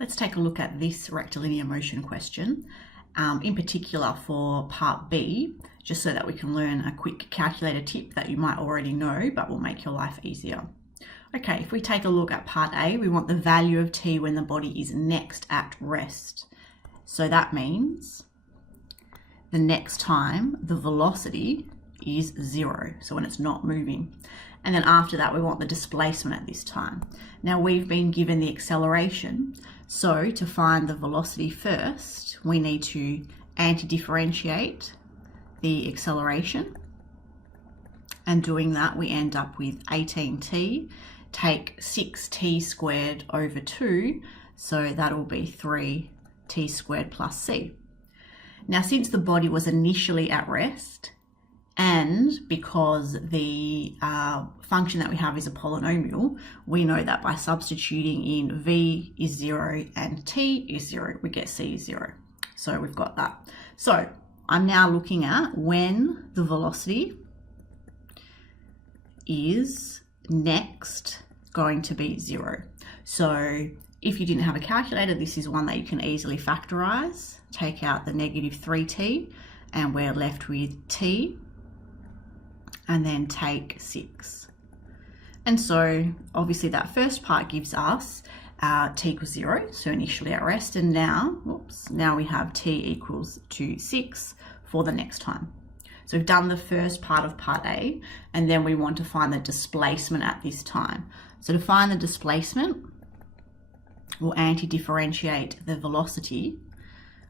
Let's take a look at this rectilinear motion question, in particular for part B, just so that we can learn a quick calculator tip that you might already know, but will make your life easier. Okay, if we take a look at part A, we want the value of t when the body is next at rest. So that means the next time the velocity is 0, so when it's not moving. And then after that, we want the displacement at this time. Now we've been given the acceleration, so to find the velocity first, we need to anti-differentiate the acceleration. And doing that, we end up with 18t, take 6t squared over 2, so that'll be 3t squared plus c. Now, since the body was initially at rest, and because the function that we have is a polynomial, we know that by substituting in v is 0 and t is 0, we get c is 0. So we've got that. So I'm now looking at when the velocity is next going to be 0. So if you didn't have a calculator, this is one that you can easily factorize. Take out the negative 3t and we're left with t, and then take 6. And so obviously that first part gives us t equals 0, so initially at rest, and now we have t equals to 6 for the next time. So we've done the first part of part A, and then we want to find the displacement at this time. So to find the displacement, we'll anti-differentiate the velocity,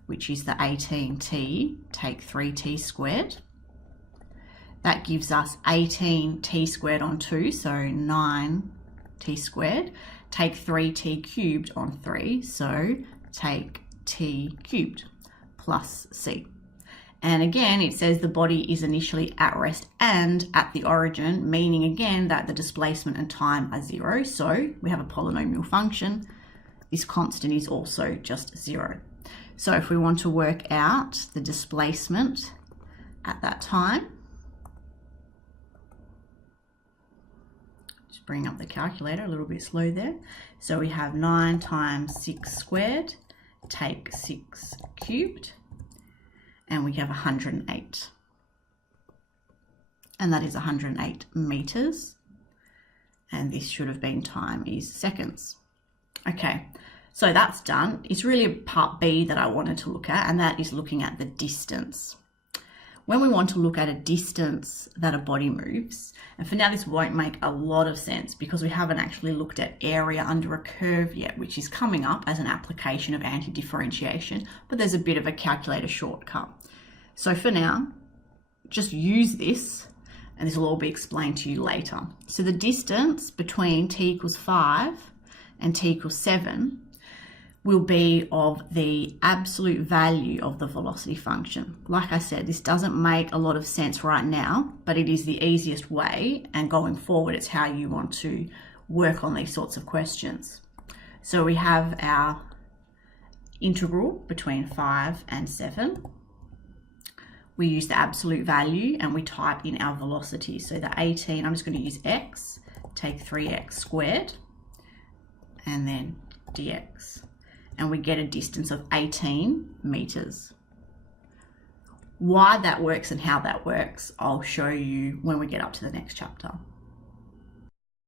which is the 18t, take 3t squared. That gives us 18t squared on 2, so 9t squared. Take 3t cubed on 3, so take t cubed plus c. And again, it says the body is initially at rest and at the origin, meaning again that the displacement and time are 0. So we have a polynomial function. This constant is also just 0. So if we want to work out the displacement at that time, just bring up the calculator, a little bit slow there. So we have 9 times 6 squared, take 6 cubed, and we have 108. And that is 108 meters. And this should have been time is seconds. Okay, so that's done. It's really part B that I wanted to look at, and that is looking at the distance. When we want to look at a distance that a body moves, and for now this won't make a lot of sense because we haven't actually looked at area under a curve yet, which is coming up as an application of anti-differentiation, but there's a bit of a calculator shortcut. So for now, just use this, and this will all be explained to you later. So the distance between t equals 5 and t equals 7 will be of the absolute value of the velocity function. Like I said, this doesn't make a lot of sense right now, but it is the easiest way, and going forward, it's how you want to work on these sorts of questions. So we have our integral between 5 and 7. We use the absolute value and we type in our velocity. So the 18, I'm just going to use x, take 3x squared, and then dx. And we get a distance of 18 meters. Why that works and how that works, I'll show you when we get up to the next chapter.